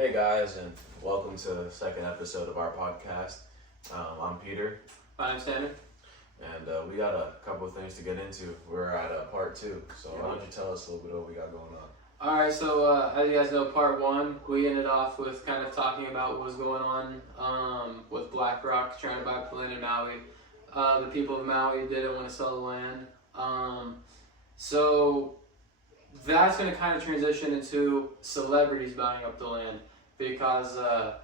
Hey guys, and welcome to the second episode of our podcast. I'm Peter, My name's Tanner. and we got a couple of things to get into. We're at part two, so why don't you tell us a little bit what we got going on? Alright, so as you guys know, part one, we ended off with kind of talking about what was going on with BlackRock trying to buy land in Maui. The people of Maui didn't want to sell the land. So that's going to kind of transition into celebrities buying up the land because the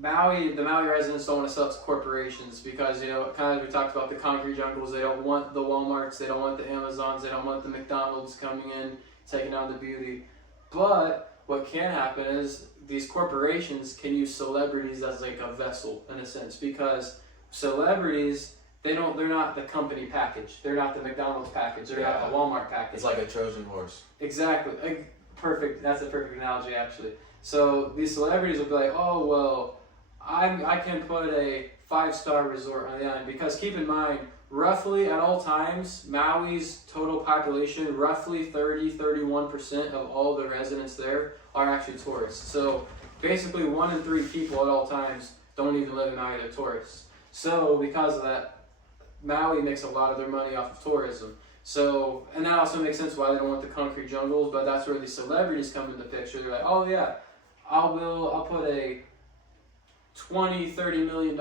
Maui residents don't want to sell it to corporations because, you know, kind of we talked about the concrete jungles. They don't want the Walmarts, they don't want the Amazons, they don't want the McDonald's coming in, taking down the beauty. But what can happen is these corporations can use celebrities as like a vessel in a sense because celebrities, they're not the company package. They're not the McDonald's package. They're not the Walmart package. It's like a Trojan horse. Exactly. Perfect. That's a perfect analogy, actually. So these celebrities will be like, oh, well, I can put a 5-star resort on the island. Because keep in mind, roughly at all times, Maui's total population, roughly 31% of all the residents there are actually tourists. So basically 1 in 3 people at all times don't even live in Maui, they're tourists. So because of that, Maui makes a lot of their money off of tourism. So, and that also makes sense why they don't want the concrete jungles, but that's where these celebrities come into the picture. They're like, oh yeah, I'll put a $20-30 million,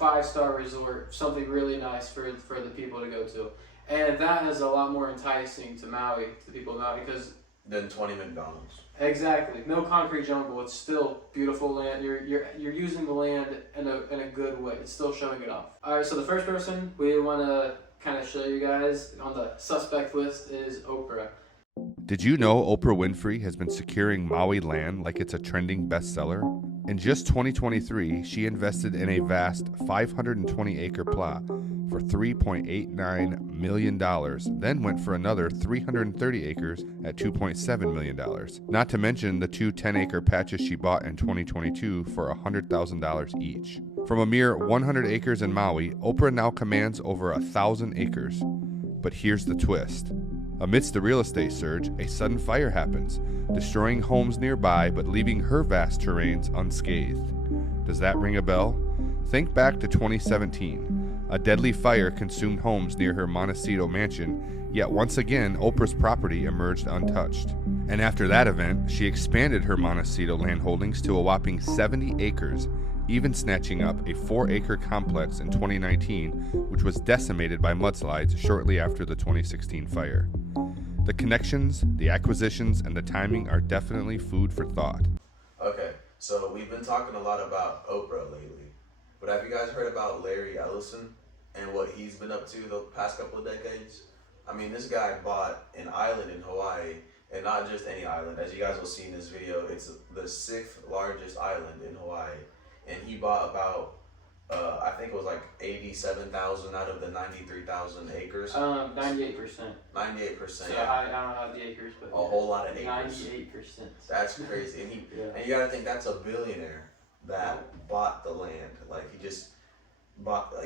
5-star resort, something really nice for the people to go to. And that is a lot more enticing to Maui, to the people of Maui, because Then 20 McDonald's. exactly, no concrete jungle. It's still beautiful land. You're using the land in a good way. It's still showing it off. All right, so the first person we want to kind of show you guys on the suspect list is Oprah. Did you know Oprah Winfrey has been securing Maui land like it's a trending bestseller? In just 2023, she invested in a vast 520-acre plot for $3.89 million, then went for another 330 acres at $2.7 million. Not to mention the 2 10-acre patches she bought in 2022 for $100,000 each. From a mere 100 acres in Maui, Oprah now commands over 1,000 acres. But here's the twist. Amidst the real estate surge, a sudden fire happens, destroying homes nearby but leaving her vast terrains unscathed. Does that ring a bell? Think back to 2017. A deadly fire consumed homes near her Montecito mansion, yet once again Oprah's property emerged untouched. And after that event, she expanded her Montecito land holdings to a whopping 70 acres, even snatching up a 4-acre complex in 2019, which was decimated by mudslides shortly after the 2016 fire. The connections, the acquisitions, and the timing are definitely food for thought. Okay, so we've been talking a lot about Oprah lately, but have you guys heard about Larry Ellison and what he's been up to the past couple of decades? I mean, this guy bought an island in Hawaii, and not just any island. As you guys will see in this video, it's the 6th largest island in Hawaii. And he bought about, I think it was like 87,000 out of the 93,000 acres. 98%. 98%. So Yeah. I don't have the acres, but A whole lot of acres. 98%. That's crazy. And and you gotta think that's a billionaire that bought the land. Like he just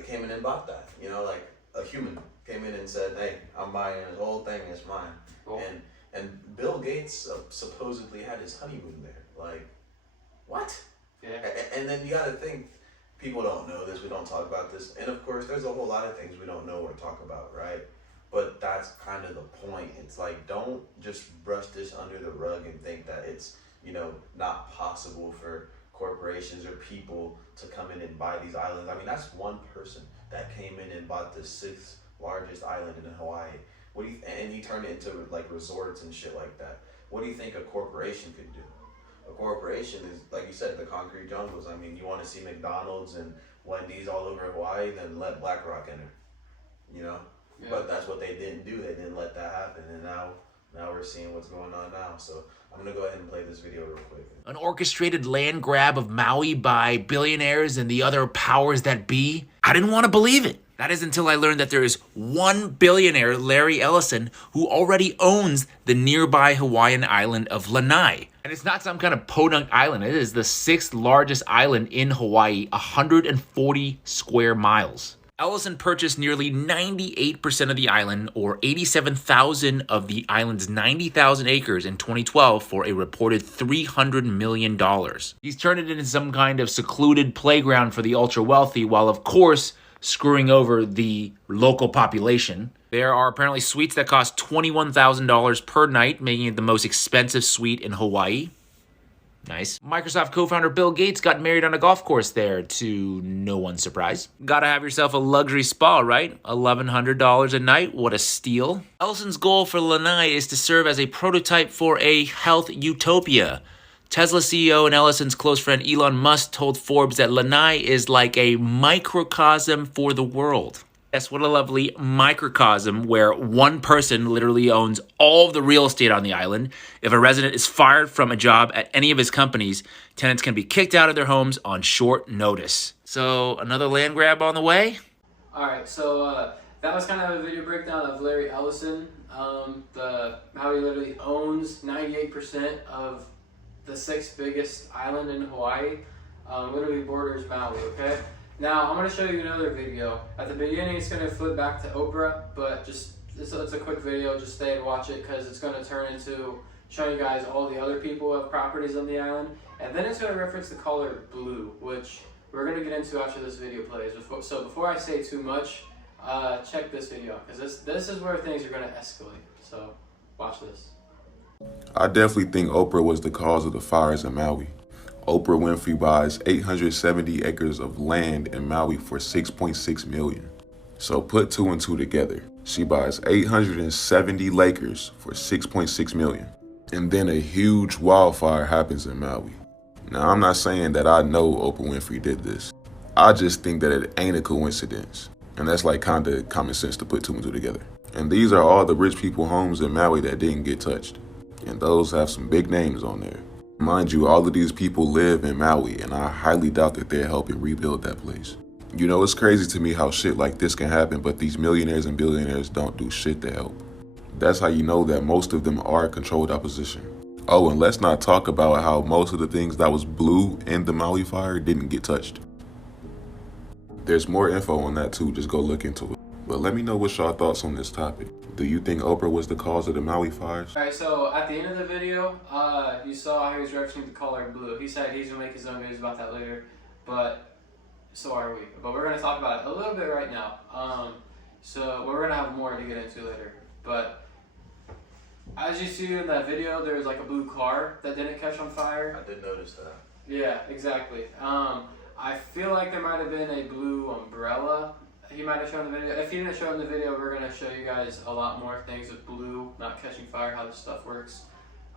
came in and bought that. You know, like a human came in and said, "Hey, I'm buying this whole thing. It's mine." Cool. And Bill Gates supposedly had his honeymoon there. Like, what? Yeah. And then you got to think, people don't know this, we don't talk about this, and of course there's a whole lot of things we don't know or talk about, right? But that's kind of the point. It's like, don't just brush this under the rug and think that it's, not possible for corporations or people to come in and buy these islands. I mean, that's one person that came in and bought the 6th largest island in Hawaii. And he turned it into like resorts and shit like that. What do you think a corporation could do? A corporation is, like you said, the concrete jungles. I mean, you want to see McDonald's and Wendy's all over Hawaii, then let BlackRock enter. Yeah. But that's what they didn't do. They didn't let that happen, and now we're seeing what's going on now. So I'm gonna go ahead and play this video real quick. An orchestrated land grab of Maui by billionaires and the other powers that be? I didn't want to believe it. That is until I learned that there is one billionaire, Larry Ellison, who already owns the nearby Hawaiian island of Lanai. And it's not some kind of podunk island. It is the 6th largest island in Hawaii, 140 square miles. Ellison purchased nearly 98% of the island, or 87,000 of the island's 90,000 acres in 2012 for a reported $300 million. He's turned it into some kind of secluded playground for the ultra-wealthy, while of course screwing over the local population. There are apparently suites that cost $21,000 per night, making it the most expensive suite in Hawaii. Nice. Microsoft co-founder Bill Gates got married on a golf course there, to no one's surprise. Gotta have yourself a luxury spa, right? $1,100 a night, what a steal. Ellison's goal for Lanai is to serve as a prototype for a health utopia. Tesla CEO and Ellison's close friend Elon Musk told Forbes that Lanai is like a microcosm for the world. Yes, what a lovely microcosm where one person literally owns all of the real estate on the island. If a resident is fired from a job at any of his companies, tenants can be kicked out of their homes on short notice. So another land grab on the way? All right, so that was kind of a video breakdown of Larry Ellison. How he literally owns 98% of the 6th biggest island in Hawaii. Literally borders Maui, okay? Now, I'm going to show you another video. At the beginning, it's going to flip back to Oprah, but just it's a quick video. Just stay and watch it because it's going to turn into showing you guys all the other people who have properties on the island. And then it's going to reference the color blue, which we're going to get into after this video plays. So before I say too much, check this video because this is where things are going to escalate. So watch this. I definitely think Oprah was the cause of the fires in Maui. Oprah Winfrey buys 870 acres of land in Maui for $6.6 million. So put 2 and 2 together. She buys 870 acres for $6.6 million. And then a huge wildfire happens in Maui. Now, I'm not saying that I know Oprah Winfrey did this. I just think that it ain't a coincidence. And that's like kind of common sense to put 2 and 2 together. And these are all the rich people homes in Maui that didn't get touched. And those have some big names on there. Mind you, all of these people live in Maui, and I highly doubt that they're helping rebuild that place. You know, it's crazy to me how shit like this can happen, but these millionaires and billionaires don't do shit to help. That's how you know that most of them are controlled opposition. Oh, and let's not talk about how most of the things that was blue in the Maui fire didn't get touched. There's more info on that too, just go look into it. But let me know what's your thoughts on this topic. Do you think Oprah was the cause of the Maui fires? Alright, so at the end of the video, you saw how he was referencing the color blue. He said he's going to make his own videos about that later, but so are we. But we're going to talk about it a little bit right now. So we're going to have more to get into later. But as you see in that video, there was like a blue car that didn't catch on fire. I did notice that. Yeah, exactly. I feel like there might have been a blue umbrella. He might have shown the video. If he didn't show in the video, we're going to show you guys a lot more things with blue not catching fire, how this stuff works.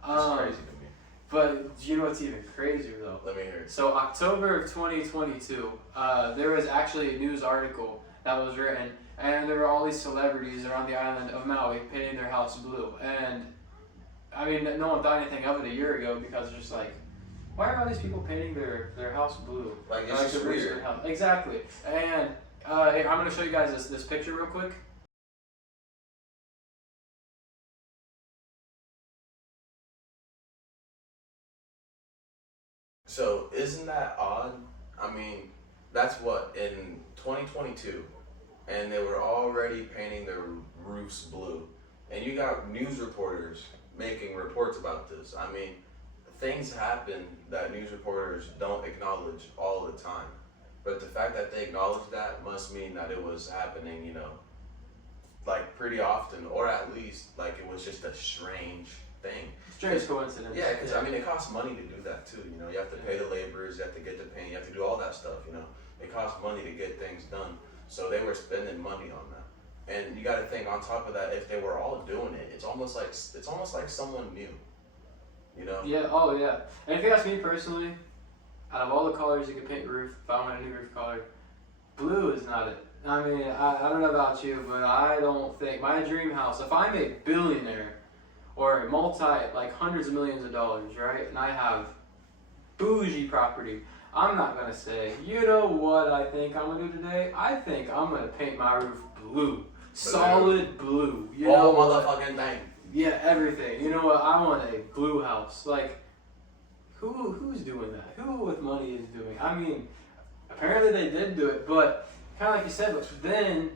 It's crazy to me. But you know what's even crazier though? Let me hear it. So October of 2022, there was actually a news article that was written, and there were all these celebrities around the island of Maui painting their house blue. And I mean, no one thought anything of it a year ago because it's just like, why are all these people painting their house blue? Like, it's just the weird. Exactly. And I'm going to show you guys this picture real quick. So isn't that odd? I mean, that's what, in 2022, and they were already painting their roofs blue. And you got news reporters making reports about this. I mean, things happen that news reporters don't acknowledge all the time. But the fact that they acknowledge that must mean that it was happening, you know, like pretty often, or at least like it was just a strange thing. Strange coincidence. Yeah, because I mean, it costs money to do that too. You know, you have to pay the laborers, you have to get the paint, you have to do all that stuff. You know, it costs money to get things done. So they were spending money on that. And you got to think on top of that, if they were all doing it, it's almost like someone new. You know? Yeah. Oh yeah. And if you ask me personally, out of all the colors you could paint your roof, if I want a new roof color, blue is not it. I mean, I don't know about you, but I don't think my dream house. If I'm a billionaire or a like hundreds of millions of dollars, right, and I have bougie property, I'm not gonna say, you know what I think I'm gonna do today? I think I'm gonna paint my roof blue, solid blue. You know motherfucking thing. Yeah, everything. You know what? I want a blue house. Like, who's doing that? Who with money is doing? I mean, apparently they did do it, but kind of like you said, but then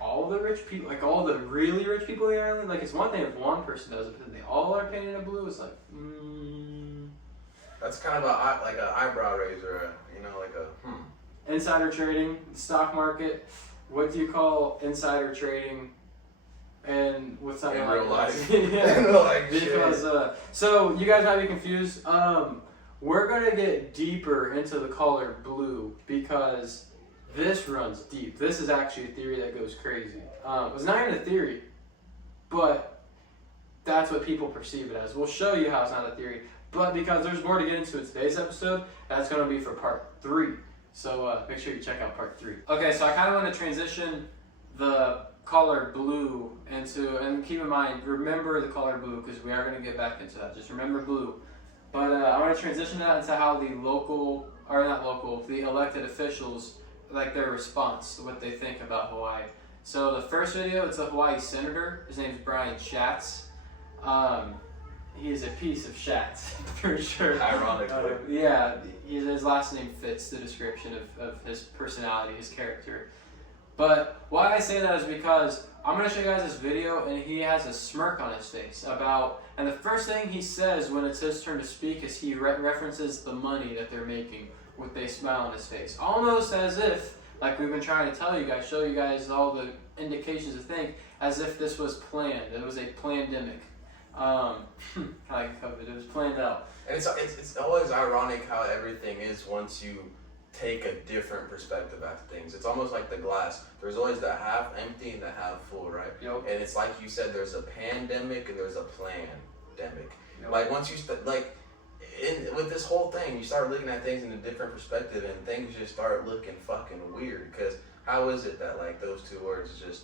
all the rich people, like all the really rich people in the island, like it's one thing if one person does it, but then they all are painted in blue. It's like, That's kind of like an eyebrow raiser, like a Insider trading, stock market. What do you call insider trading? And with something in like real life. yeah. Like Because so you guys might be confused. We're gonna get deeper into the color blue because this runs deep. This is actually a theory that goes crazy. It's not even a theory, but that's what people perceive it as. We'll show you how it's not a theory, but because there's more to get into in today's episode, that's gonna be for part 3. So make sure you check out part 3. Okay, so I kind of want to transition the color blue into, and keep in mind, remember the color blue because we are going to get back into that. Just remember blue. But I want to transition that into how the elected officials, like their response, what they think about Hawaii. So the first video, it's a Hawaii senator. His name's Brian Schatz. He is a piece of Schatz, for sure. Ironically. Yeah, his last name fits the description of his personality, his character. But why I say that is because I'm going to show you guys this video, and he has a smirk on his face and the first thing he says when it's his turn to speak is he references the money that they're making with a smile on his face. Almost as if, like we've been trying to tell you guys, show you guys all the indications to think, as if this was planned. It was a plandemic. Like COVID, it was planned out. And it's always ironic how everything is once you take a different perspective at things. It's almost like the glass. There's always the half empty and the half full, right? Yep. And it's like you said, there's a pandemic and there's a plandemic. Yep. Like once you with this whole thing, you start looking at things in a different perspective, and things just start looking fucking weird. Because how is it that like those two words just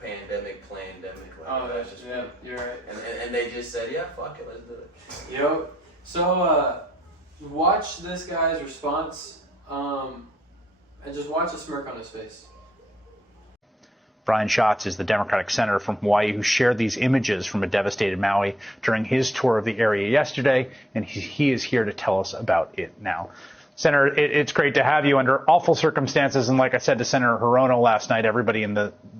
pandemic, plandemic? Like, That's just yeah, you're right. And they just said, yeah, fuck it, let's do it. Yep. So watch this guy's response, and just watch the smirk on his face. Brian Schatz is the Democratic senator from Hawaii who shared these images from a devastated Maui during his tour of the area yesterday, and he is here to tell us about it now. Senator, it's great to have you under awful circumstances, and like I said to Senator Hirono last night, everybody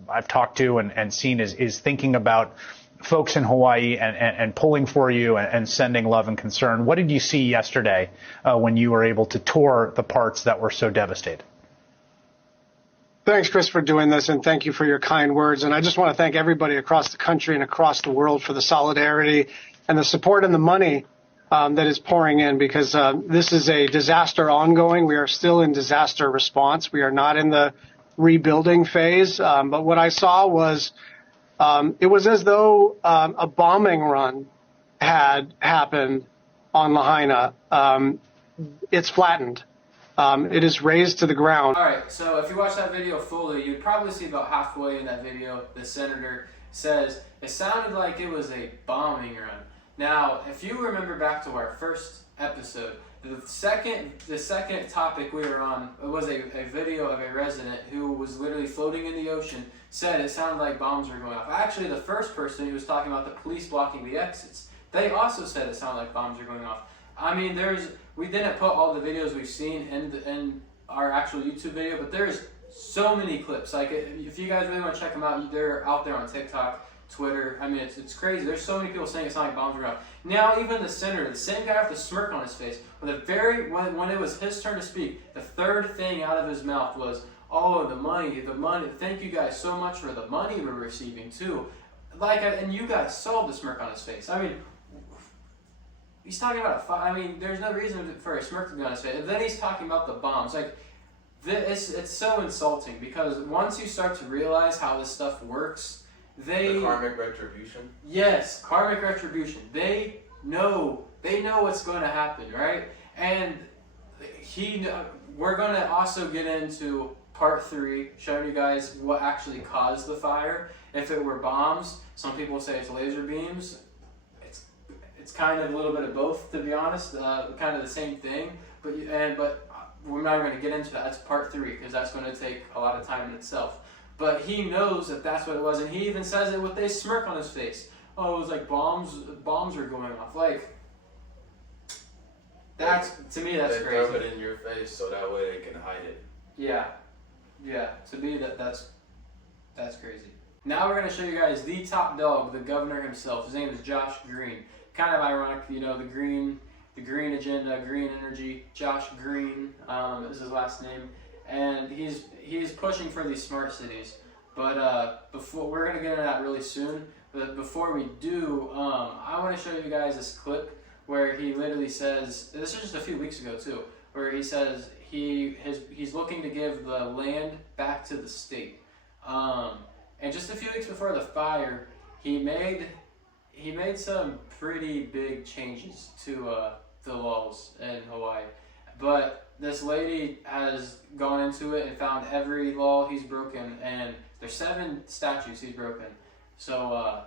I've talked to and seen is thinking about folks in Hawaii and pulling for you and sending love and concern. What did you see yesterday when you were able to tour the parts that were so devastated? Thanks, Chris, for doing this, and thank you for your kind words. And I just want to thank everybody across the country and across the world for the solidarity and the support and the money that is pouring in, because this is a disaster ongoing. We are still in disaster response. We are not in the rebuilding phase. But what I saw was it was as though a bombing run had happened on Lahaina. It's flattened. It is razed to the ground. All right, so if you watch that video fully, you'd probably see about halfway in that video, the senator says, it sounded like it was a bombing run. Now, if you remember back to our first episode, the second topic we were on, it was a video of a resident who was literally floating in the ocean, said it sounded like bombs were going off. Actually, the first person who was talking about the police blocking the exits, they also said it sounded like bombs were going off. I mean, we didn't put all the videos we've seen in our actual YouTube video, but there's so many clips. Like, if you guys really want to check them out, they're out there on TikTok, Twitter. I mean, it's crazy. There's so many people saying it's not like bombs are going off. Now, even the senator, the same guy with the smirk on his face, when it was his turn to speak, the third thing out of his mouth was, "Oh, the money. Thank you guys so much for the money we're receiving too." And you guys saw the smirk on his face. I mean, he's talking about there's no reason for a smirk to be on his face. And then he's talking about the bombs. Like, it's so insulting, because once you start to realize how this stuff works, the karmic retribution. Yes, karmic retribution. They know what's going to happen, right? And we're going to also get into part 3, showing you guys what actually caused the fire. If it were bombs, some people say it's laser beams. It's kind of a little bit of both, to be honest, kind of the same thing. But we're not going to get into that. That's part 3, because that's going to take a lot of time in itself. But he knows that that's what it was, and he even says it with a smirk on his face. Oh, it was like bombs are going off. Like, to me, that's they crazy. throw it in your face so that way they can hide it. Yeah. To me, that's crazy. Now we're gonna show you guys the top dog, the governor himself. His name is Josh Green. Kind of ironic, the green agenda, green energy. Josh Green is his last name, and he's pushing for these smart cities. But before, we're gonna get into that really soon. But before we do, I want to show you guys this clip where he literally says, this is just a few weeks ago too, where he says he's looking to give the land back to the state. And just a few weeks before the fire, he made some pretty big changes to the laws in Hawaii. But this lady has gone into it and found every law he's broken, and there's 7 statutes he's broken. So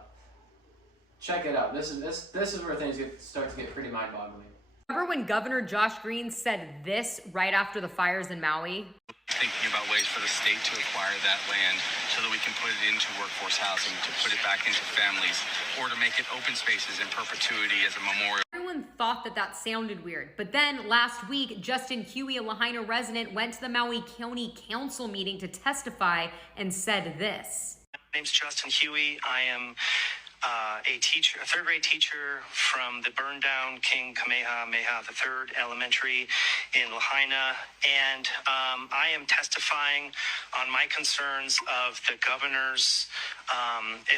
check it out. This is where things start to get pretty mind-boggling. Remember when Governor Josh Green said this right after the fires in Maui? Thinking about ways for the state to acquire that land so that we can put it into workforce housing, to put it back into families, or to make it open spaces in perpetuity as a memorial. Everyone thought that sounded weird, but then last week, Justin Huey, a Lahaina resident, went to the Maui County Council meeting to testify and said this. My name's Justin Huey. I am a teacher, a third grade teacher from the burned down King Kamehameha III Elementary in Lahaina, and I am testifying on my concerns of the governor's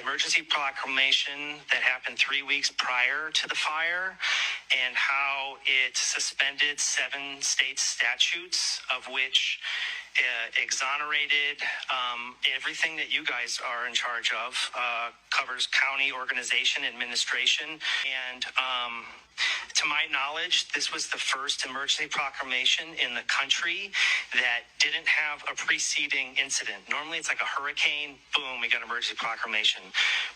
emergency proclamation that happened 3 weeks prior to the fire, and how it suspended 7 state statutes, of which exonerated everything that you guys are in charge of, covers county organization, administration, and to my knowledge, this was the first emergency proclamation in the country that didn't have a preceding incident. Normally it's like a hurricane, boom, we got an emergency proclamation.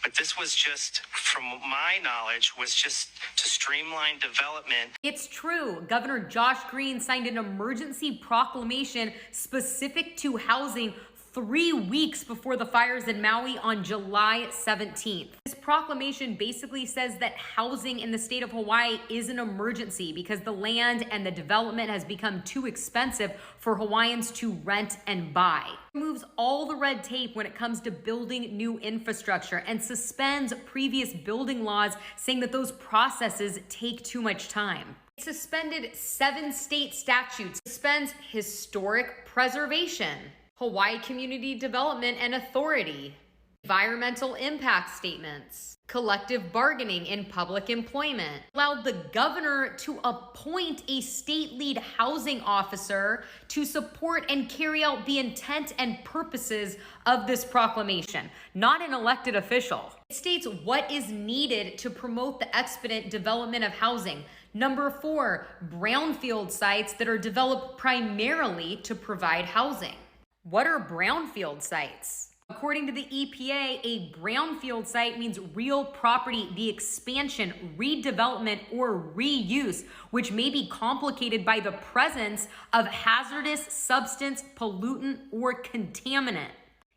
But this was just, from my knowledge, was just to streamline development. It's true. Governor Josh Green signed an emergency proclamation specific to housing 3 weeks before the fires in Maui on July 17th. This proclamation basically says that housing in the state of Hawaii is an emergency because the land and the development has become too expensive for Hawaiians to rent and buy. It removes all the red tape when it comes to building new infrastructure and suspends previous building laws saying that those processes take too much time. It suspended 7 state statutes, suspends historic preservation, Hawaii Community Development and Authority, environmental impact statements, collective bargaining in public employment, allowed the governor to appoint a state lead housing officer to support and carry out the intent and purposes of this proclamation, not an elected official. It states what is needed to promote the expedient development of housing. Number 4, brownfield sites that are developed primarily to provide housing. What are brownfield sites? According to the EPA, a brownfield site means real property, the expansion, redevelopment, or reuse, which may be complicated by the presence of hazardous substance, pollutant, or contaminant.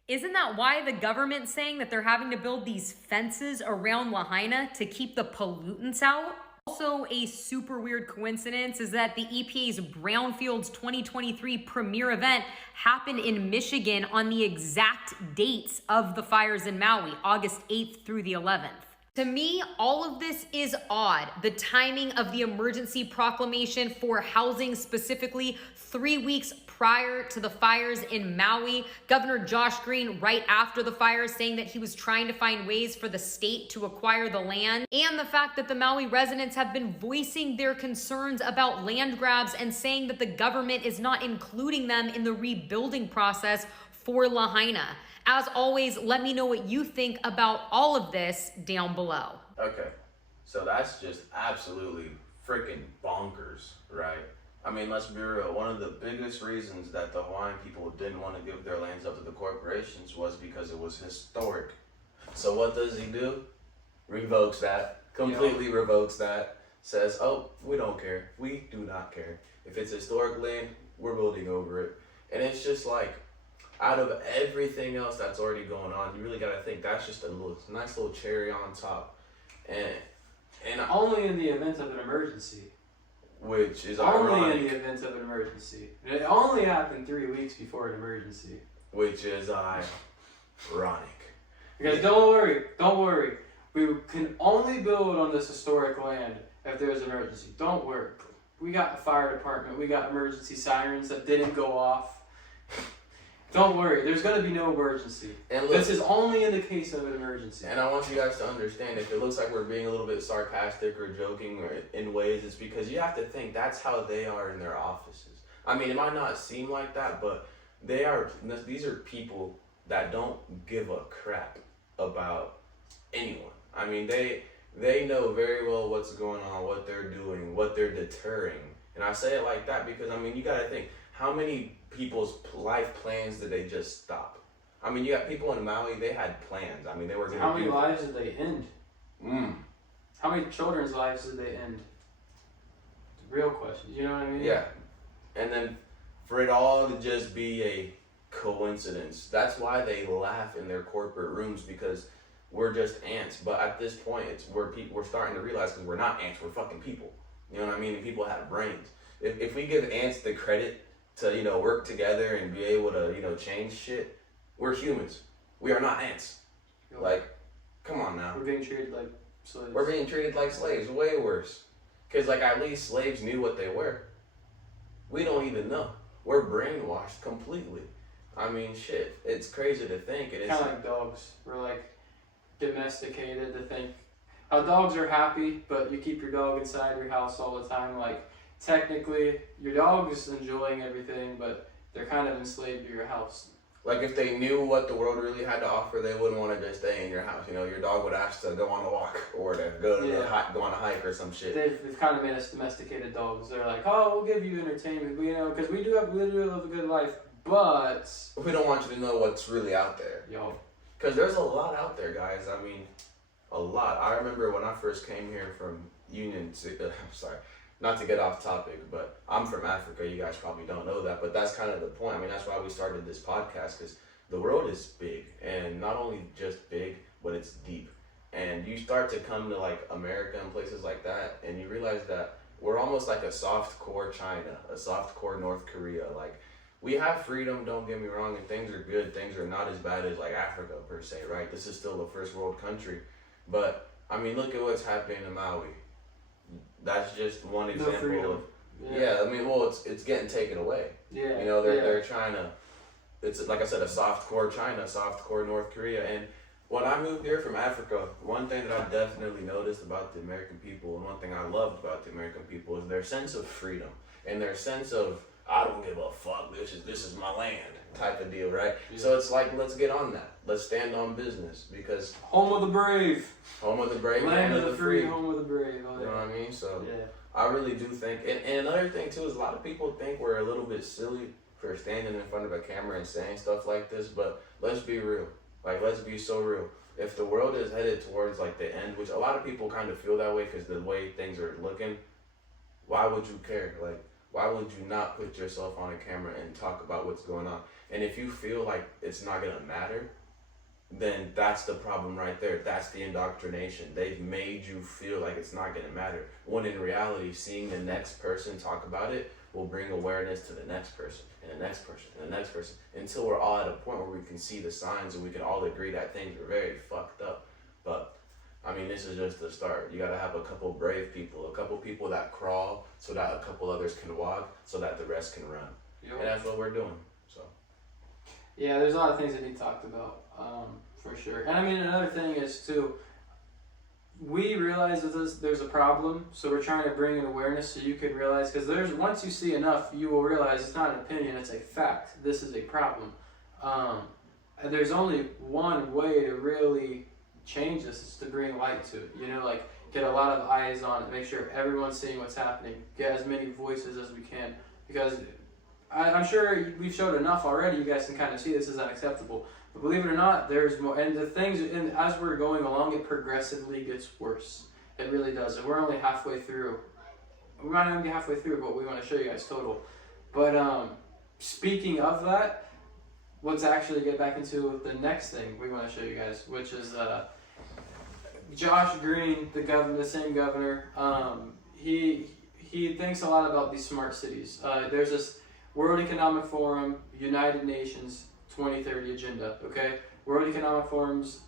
Isn't that why the government's saying that they're having to build these fences around Lahaina to keep the pollutants out? Also, a super weird coincidence is that the EPA's Brownfields 2023 premier event happened in Michigan on the exact dates of the fires in Maui, August 8th through the 11th. To me, all of this is odd. The timing of the emergency proclamation for housing, specifically 3 weeks prior to the fires in Maui. Governor Josh Green, right after the fires, saying that he was trying to find ways for the state to acquire the land. And the fact that the Maui residents have been voicing their concerns about land grabs and saying that the government is not including them in the rebuilding process for Lahaina. As always, let me know what you think about all of this down below. Okay, so that's just absolutely freaking bonkers, right? I mean, let's be real. One of the biggest reasons that the Hawaiian people didn't want to give their lands up to the corporations was because it was historic. So what does he do? Revokes that, completely revokes that, says, oh, we don't care. We do not care. If it's historic land, we're building over it. And it's just like, out of everything else that's already going on, you really got to think that's just a nice little cherry on top. And only in the event of an emergency. which is only ironic. in the event of an emergency. It only happened 3 weeks before an emergency. Which is ironic. Because don't worry. We can only build on this historic land if there's an emergency. Don't worry. We got a fire department. We got emergency sirens that didn't go off. Don't worry. There's going to be no emergency. And look, this is only in the case of an emergency. And I want you guys to understand, if it looks like we're being a little bit sarcastic or joking or in ways, it's because you have to think that's how they are in their offices. I mean, it might not seem like that, but these are people that don't give a crap about anyone. I mean, they know very well what's going on, what they're doing, what they're deterring. And I say it like that because, I mean, you got to think, how many people's life plans did they just stop? I mean, you got people in Maui, they had plans. I mean, they were going to How many lives did they end? Mm. How many children's lives did they end? Real question. You know what I mean? Yeah. And then for it all to just be a coincidence, that's why they laugh in their corporate rooms, because we're just ants. But at this point, it's where we're starting to realize, because we're not ants, we're fucking people. You know what I mean? And people have brains. If we give ants the credit to, you know, work together and be able to, you know, change shit, we're humans. We are not ants. Like, come on now. We're being treated like slaves. We're being treated like slaves, way worse. Because, like, at least slaves knew what they were. We don't even know. We're brainwashed completely. I mean, shit, it's crazy to think. And it's kind of like dogs. We're like domesticated to think. How dogs are happy, but you keep your dog inside your house all the time. Like, technically, your dog is enjoying everything, but they're kind of enslaved to your house. Like, if they knew what the world really had to offer, they wouldn't want to just stay in your house. You know, your dog would ask to go on a walk or to go on a hike or some shit. They've kind of made us domesticated dogs. They're like, oh, we'll give you entertainment, you know, because we do live a good life, but we don't want you to know what's really out there. Yo. Because there's a lot out there, guys. I mean, a lot. I remember when I first came here from Union, sorry, not to get off topic, but I'm from Africa. You guys probably don't know that, but that's kind of the point. I mean, that's why we started this podcast, because the world is big, and not only just big, but it's deep. And you start to come to like America and places like that, and you realize that we're almost like a soft core China, a soft core North Korea. Like, we have freedom, don't get me wrong, and things are good. Things are not as bad as like Africa per se, right? This is still a first world country. But I mean, look at what's happening in Maui. That's just one example of, I mean, well, it's getting taken away. Yeah. You know, they're trying to, it's like I said, a soft core China, soft core North Korea. And when I moved here from Africa, one thing that I definitely noticed about the American people, and one thing I loved about the American people, is their sense of freedom and their sense of, I don't give a fuck, this is my land type of deal, right? Yeah. So it's like, let's get on that. Let's stand on business, because home of the brave. Home of the brave, land of the free, home of the brave. You know what I mean? So I really do think, and another thing too is a lot of people think we're a little bit silly for standing in front of a camera and saying stuff like this, but let's be real. Like, let's be so real. If the world is headed towards like the end, which a lot of people kind of feel that way because the way things are looking, why would you care? Like, why would you not put yourself on a camera and talk about what's going on? And if you feel like it's not gonna matter, then that's the problem right there. That's the indoctrination. They've made you feel like it's not gonna matter, when in reality, seeing the next person talk about it will bring awareness to the next person, and the next person, and the next person, until we're all at a point where we can see the signs and we can all agree that things are very fucked up. But I mean, this is just the start. You gotta have a couple brave people, a couple people that crawl so that a couple others can walk, so that the rest can run. Yep. And that's what we're doing. So. Yeah, there's a lot of things that need talked about, for sure. And I mean, another thing is too, we realize that there's a problem, so we're trying to bring an awareness so you can realize, because once you see enough, you will realize it's not an opinion, it's a fact. This is a problem. And there's only one way to really change this, is to bring light to it. You know, like, get a lot of eyes on it, make sure everyone's seeing what's happening, get as many voices as we can, because I'm sure we've showed enough already. You guys can kind of see this is unacceptable. But believe it or not, there's more. And the things, and as we're going along, it progressively gets worse. It really does. And we're only halfway through. We might not even be halfway through, but we want to show you guys total. But speaking of that, let's actually get back into the next thing we want to show you guys, which is Josh Green, the same governor. He he thinks a lot about these smart cities. There's this World Economic Forum, United Nations 2030 agenda. Okay, World Economic Forum's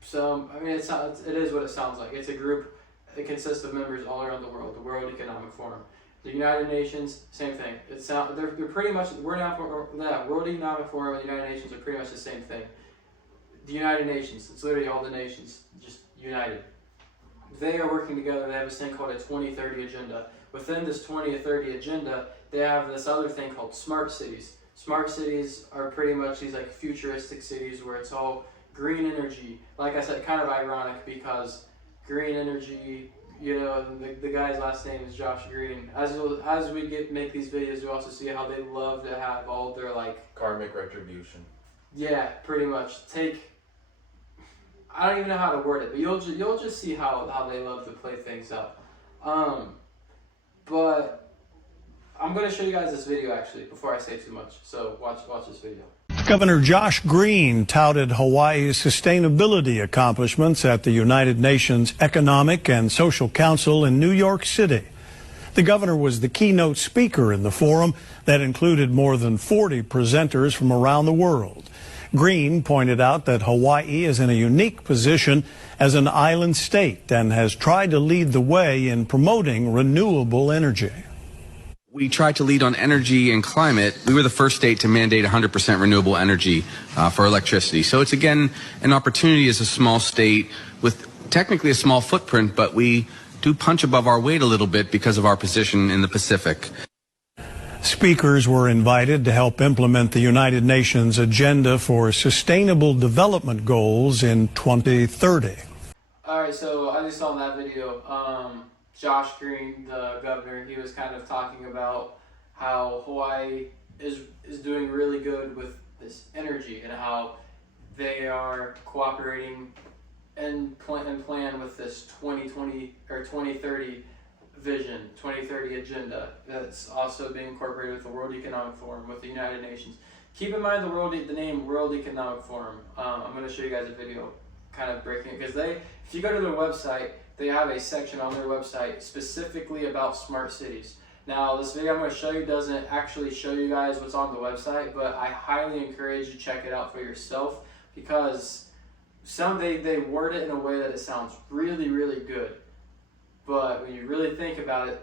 it is what it sounds like. It's a group. It consists of members all around the world. The World Economic Forum, the United Nations, same thing. They're pretty much World Economic Forum and the United Nations are pretty much the same thing. The United Nations, it's literally all the nations just united. They are working together. They have this thing called a 2030 agenda. Within this 2030 agenda, they have this other thing called smart cities. Smart cities are pretty much these like futuristic cities where it's all green energy. Like I said, kind of ironic because green energy, you know, the guy's last name is Josh Green. As we make these videos, you also see how they love to have all their like karmic retribution. Yeah, pretty much. I don't even know how to word it, but you'll just see how they love to play things up. But I'm going to show you guys this video actually before I say too much. So watch this video. Governor Josh Green touted Hawaii's sustainability accomplishments at the United Nations Economic and Social Council in New York City. The governor was the keynote speaker in the forum that included more than 40 presenters from around the world. Green pointed out that Hawaii is in a unique position as an island state and has tried to lead the way in promoting renewable energy. We tried to lead on energy and climate. We were the first state to mandate 100% renewable energy for electricity. So it's, again, an opportunity as a small state with technically a small footprint, but we do punch above our weight a little bit because of our position in the Pacific. Speakers were invited to help implement the United Nations Agenda for Sustainable Development Goals in 2030. All right, so as you saw in that video, Josh Green, the governor, he was kind of talking about how Hawaii is doing really good with this energy and how they are cooperating and plan with this 2020 or 2030 vision, 2030 agenda that's also being incorporated with the World Economic Forum, with the United Nations. Keep in mind the name World Economic Forum. I'm going to show you guys a video kind of breaking it, because if you go to their website, they have a section on their website specifically about smart cities. Now, this video I'm going to show you doesn't actually show you guys what's on the website, but I highly encourage you to check it out for yourself, because they word it in a way that it sounds really, really good. But when you really think about it,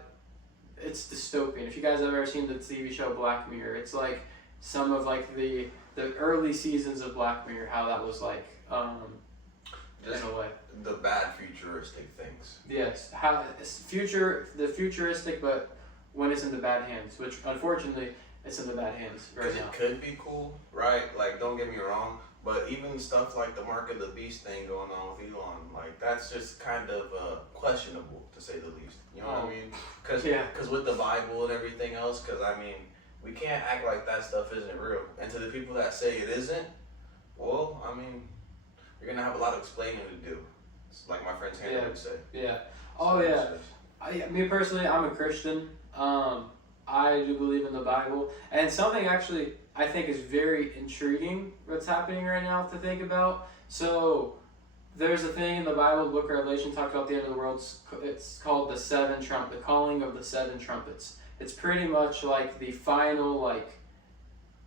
it's dystopian. If you guys have ever seen the TV show Black Mirror, it's like some of like the early seasons of Black Mirror, how that was like, in a way. The bad futuristic things. Yes, the futuristic, but when it's in the bad hands, which unfortunately it's in the bad hands right now. It could be cool, right? Like, don't get me wrong, but even stuff like the Mark of the Beast thing going on with Elon, like that's just kind of questionable to say the least. You know what I mean? Because with the Bible and everything else, because I mean, we can't act like that stuff isn't real. And to the people that say it isn't, well, I mean, you're gonna have a lot of explaining to do. It's like my friend Hannah would say. Yeah. Oh yeah. Me personally, I'm a Christian. I do believe in the Bible, and something actually I think is very intriguing what's happening right now to think about. So there's a thing in the Bible, the book of Revelation talks about the end of the world. It's called the calling of the seven trumpets. It's pretty much like the final, like,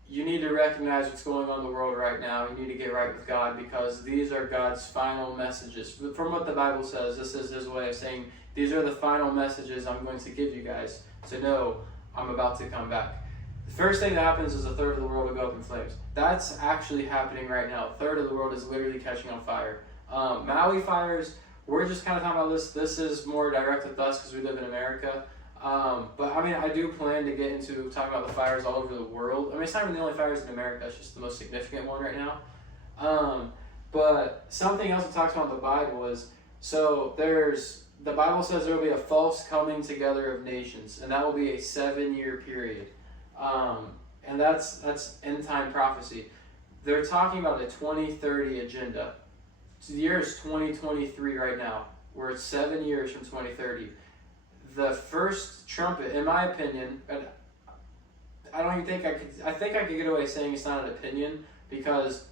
you need to recognize what's going on in the world right now. You need to get right with God, because these are God's final messages. From what the Bible says, this is his way of saying, these are the final messages I'm going to give you guys to know I'm about to come back. The first thing that happens is a third of the world will go up in flames. That's actually happening right now. A third of the world is literally catching on fire. Maui Fires, we're just kind of talking about this. This is more direct with us because we live in America. But I mean, I do plan to get into talking about the fires all over the world. I mean, it's not even the only fires in America, it's just the most significant one right now. But something else it talks about in the Bible is, so the Bible says there will be a false coming together of nations, and that will be a 7-year period. And that's end time prophecy. They're talking about a 2030 agenda. So the year is 2023 right now. We're 7 years from 2030. The first trumpet, in my opinion, I don't even think I think I could get away saying it's not an opinion, because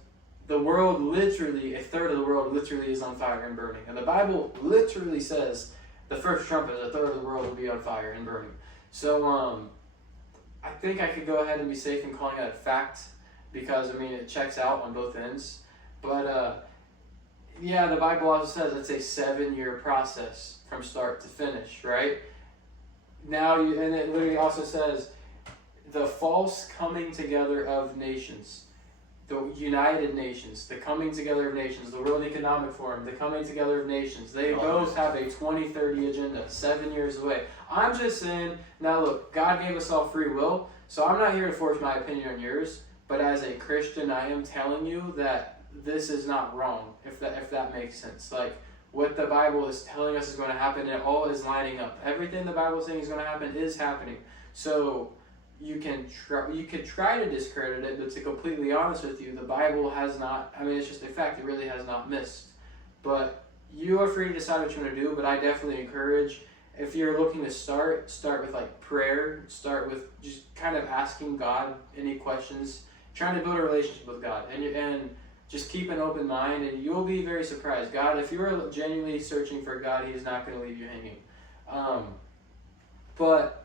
the world literally, a third of the world literally is on fire and burning. And the Bible literally says the first trumpet, a third of the world will be on fire and burning. So I think I could go ahead and be safe in calling that a fact, because I mean it checks out on both ends. But yeah, the Bible also says it's a 7-year process from start to finish, right? Now, and it literally also says the false coming together of nations, the United Nations, the coming together of nations, the World Economic Forum, the coming together of nations. They both have a 2030 agenda, 7 years away. I'm just saying, now look, God gave us all free will, so I'm not here to force my opinion on yours, but as a Christian, I am telling you that this is not wrong, if that makes sense. Like, what the Bible is telling us is going to happen, it all is lining up. Everything the Bible is saying is going to happen is happening. So you could try to discredit it, but to completely honest with you, the Bible has not, I mean, it's just a fact, it really has not missed. But you are free to decide what you want to do, but I definitely encourage, if you're looking to start with like prayer, start with just kind of asking God any questions, trying to build a relationship with God, and just keep an open mind, and you'll be very surprised. God, if you're genuinely searching for God, He is not going to leave you hanging. But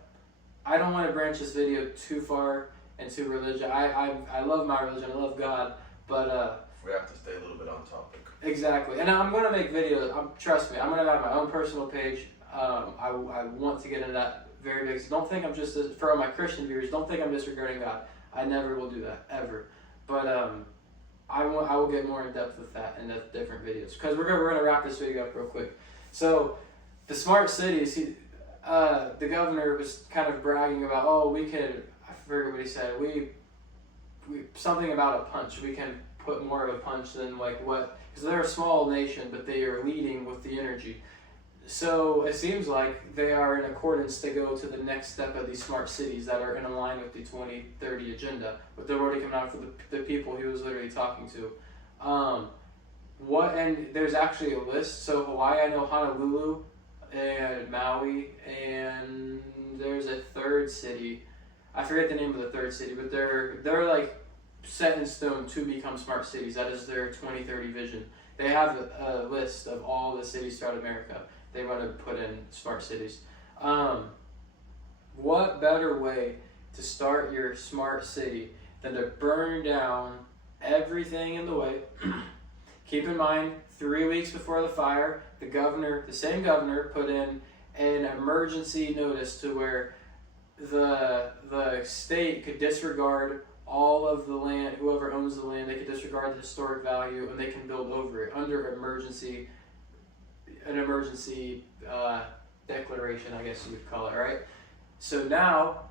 I don't want to branch this video too far into religion. I love my religion, I love God, but we have to stay a little bit on topic. Exactly, and I'm going to make videos. Trust me, I'm going to have my own personal page. I want to get into that very big. So don't think I'm just, for all my Christian viewers, don't think I'm disregarding God. I never will do that, ever. But I will get more in depth with that in the different videos, because we're gonna wrap this video up real quick. So the smart cities, the governor was kind of bragging about, oh, we could, I forget what he said, we something about a punch, we can put more of a punch than like what, because they're a small nation, but they are leading with the energy. So it seems like they are in accordance to go to the next step of these smart cities that are in line with the 2030 agenda, with the already coming out for the people he was literally talking to. And there's actually a list. So Hawaii, I know Honolulu and Maui, and there's a third city. I forget the name of the third city, but they're like set in stone to become smart cities. That is their 2030 vision. They have a list of all the cities throughout America they want to put in smart cities. What better way to start your smart city than to burn down everything in the way? Keep in mind, 3 weeks before the fire, the same governor put in an emergency notice to where the state could disregard all of the land, whoever owns the land, they could disregard the historic value, and they can build over it under an emergency declaration, I guess you would call it, right? So now,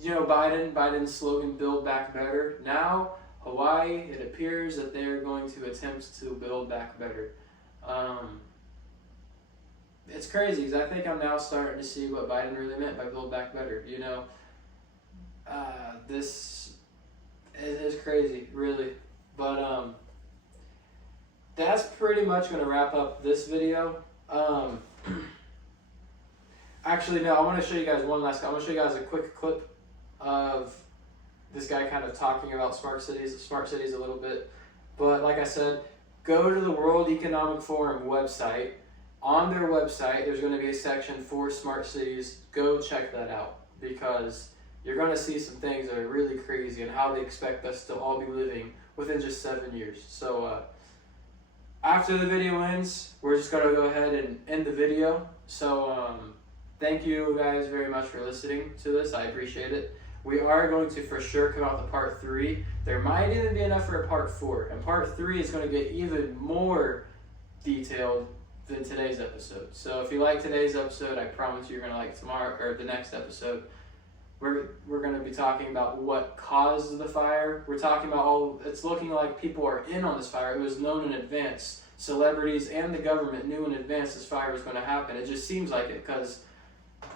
you know, Biden's slogan, Build Back Better. Now, Hawaii, it appears that they're going to attempt to build back better. It's crazy, because I think I'm now starting to see what Biden really meant by Build Back Better, you know? This is crazy, really. But, that's pretty much going to wrap up this video. Actually, no, I want to show you guys one last. I want to show you guys a quick clip of this guy kind of talking about smart cities a little bit. But like I said, go to the World Economic Forum website. On their website, there's going to be a section for smart cities. Go check that out, because you're going to see some things that are really crazy and how they expect us to all be living within just 7 years. So, after the video ends, we're just going to go ahead and end the video. So thank you guys very much for listening to this. I appreciate it. We are going to for sure come out with part 3. There might even be enough for a part 4. And part 3 is going to get even more detailed than today's episode. So if you like today's episode, I promise you're going to like tomorrow or the next episode. We're going to be talking about what caused the fire. We're talking about it's looking like people are in on this fire. It was known in advance. Celebrities and the government knew in advance this fire was going to happen. It just seems like it, because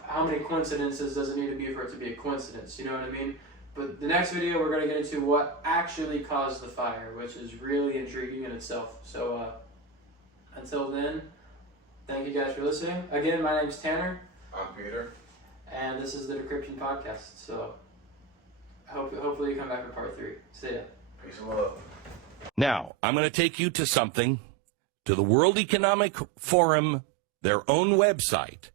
how many coincidences does it need to be for it to be a coincidence? You know what I mean? But the next video, we're going to get into what actually caused the fire, which is really intriguing in itself. So until then, thank you guys for listening. Again, my name is Tanner. I'm Peter. And this is the Decryption Podcast. So hopefully you come back for part 3. See ya. Peace and love. Now, I'm going to take you to the World Economic Forum their own website,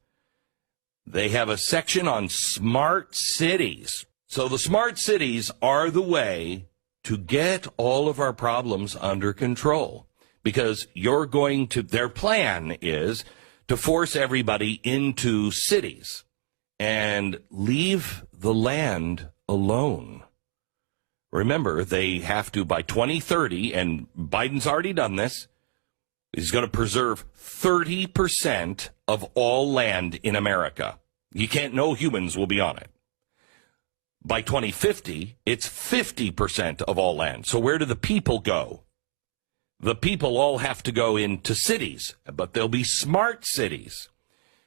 they have a section on smart cities. So the smart cities are the way to get all of our problems under control, because their plan is to force everybody into cities and leave the land alone. Remember, they have to, by 2030, and Biden's already done this, he's going to preserve 30% of all land in America. No humans will be on it. By 2050, it's 50% of all land. So where do the people go? The people all have to go into cities, but they'll be smart cities.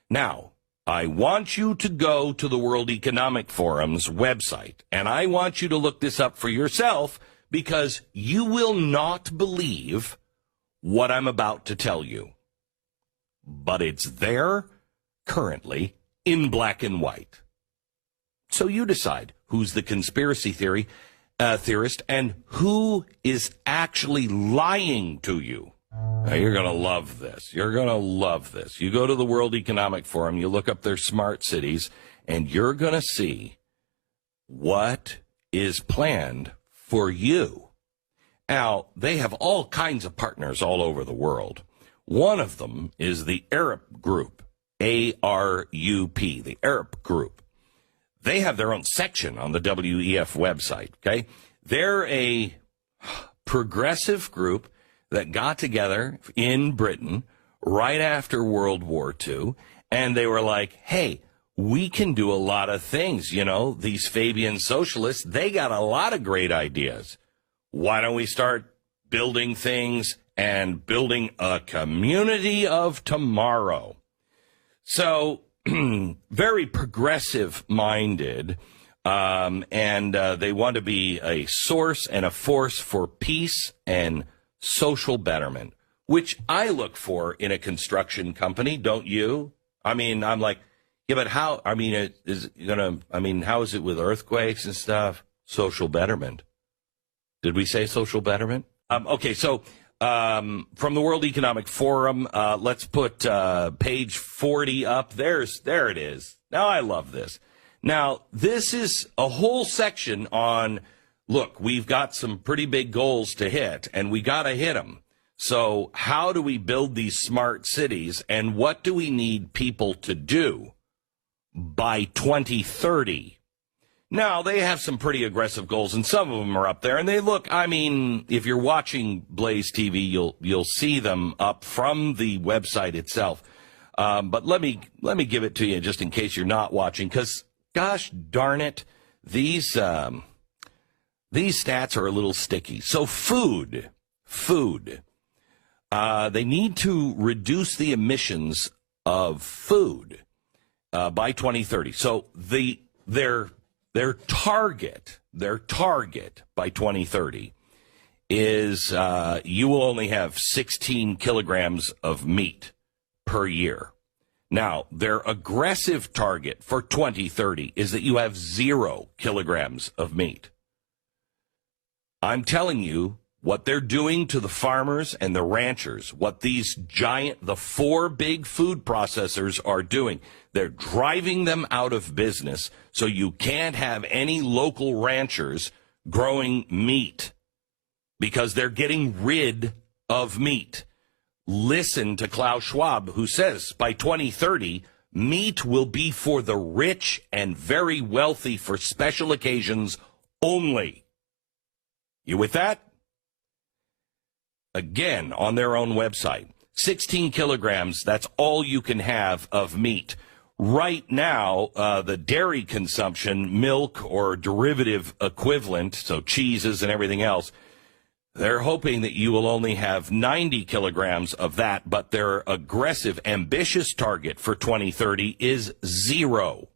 Now, I want you to go to the World Economic Forum's website, and I want you to look this up for yourself, because you will not believe what I'm about to tell you. But it's there currently in black and white. So you decide who's the conspiracy theorist and who is actually lying to you. Now, you're going to love this. You're going to love this. You go to the World Economic Forum, you look up their smart cities, and you're going to see what is planned for you. Now, they have all kinds of partners all over the world. One of them is the Arab Group, ARUP, the Arab Group. They have their own section on the WEF website, okay? They're a progressive group that got together in Britain right after World War II, and they were like, hey, we can do a lot of things. You know, these Fabian socialists, they got a lot of great ideas. Why don't we start building things and building a community of tomorrow? So, very progressive-minded, and they want to be a source and a force for peace and social betterment, which I look for in a construction company, don't you? I mean, I'm like, yeah, but how? I mean, how is it with earthquakes and stuff? Social betterment. Did we say social betterment? Okay, so from the World Economic Forum, let's put page 40 up. There it is. Now, I love this. Now, this is a whole section on, look, we've got some pretty big goals to hit, and we got to hit them. So how do we build these smart cities, and what do we need people to do by 2030? Now, they have some pretty aggressive goals, and some of them are up there. And they look, I mean, if you're watching Blaze TV, you'll see them up from the website itself. But let me give it to you just in case you're not watching, because, gosh darn it, these stats are a little sticky. So food. They need to reduce the emissions of food by 2030. So their target by 2030 is you will only have 16 kilograms of meat per year. Now, their aggressive target for 2030 is that you have 0 kilograms of meat. I'm telling you what they're doing to the farmers and the ranchers, what the 4 big food processors are doing. They're driving them out of business, so you can't have any local ranchers growing meat because they're getting rid of meat. Listen to Klaus Schwab, who says by 2030, meat will be for the rich and very wealthy for special occasions only. You with that? Again, on their own website, 16 kilograms, that's all you can have of meat. Right now, the dairy consumption, milk or derivative equivalent, so cheeses and everything else, they're hoping that you will only have 90 kilograms of that, but their aggressive, ambitious target for 2030 is 0.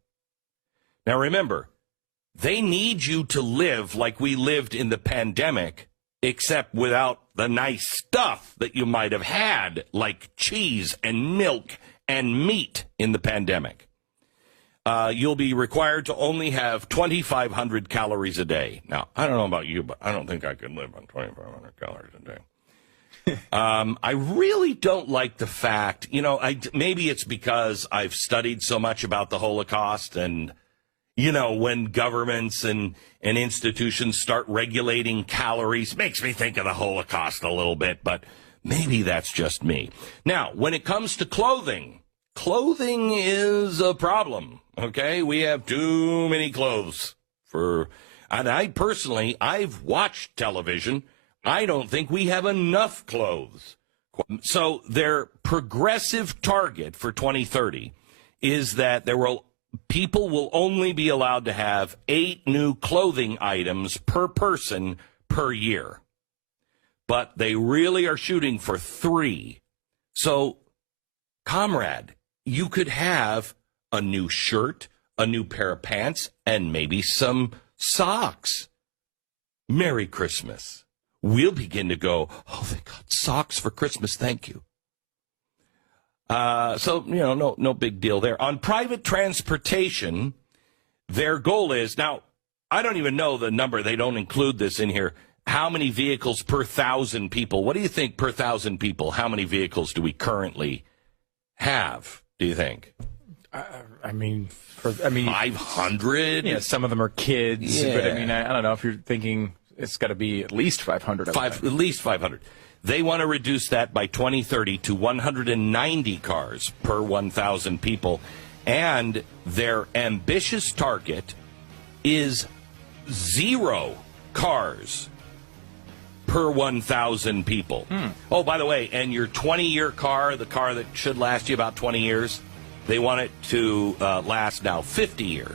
Now remember, they need you to live like we lived in the pandemic, except without the nice stuff that you might have had, like cheese and milk and meat in the pandemic. You'll be required to only have 2,500 calories a day. Now, I don't know about you, but I don't think I could live on 2,500 calories a day. I really don't like the fact, maybe it's because I've studied so much about the Holocaust and, when governments and institutions start regulating calories, makes me think of the Holocaust a little bit, but maybe that's just me. Now, when it comes to clothing is a problem, okay? We have too many clothes and I've watched television. I don't think we have enough clothes. So their progressive target for 2030 is that people will only be allowed to have 8 new clothing items per person per year. But they really are shooting for 3. So, comrade, you could have a new shirt, a new pair of pants, and maybe some socks. Merry Christmas. We'll begin to go, oh, they got socks for Christmas, thank you. No big deal there. On private transportation, their goal is, now, I don't even know the number, they don't include this in here, how many vehicles per 1,000 people? What do you think per 1,000 people? How many vehicles do we currently have, do you think? 500? Yeah, some of them are kids, Yeah. but I don't know if you're thinking it's got to be at least 500. At least 500. They want to reduce that by 2030 to 190 cars per 1,000 people. And their ambitious target is 0 cars per 1,000 people. Oh, by the way, and your 20-year car, the car that should last you about 20 years, they want it to last now 50 years.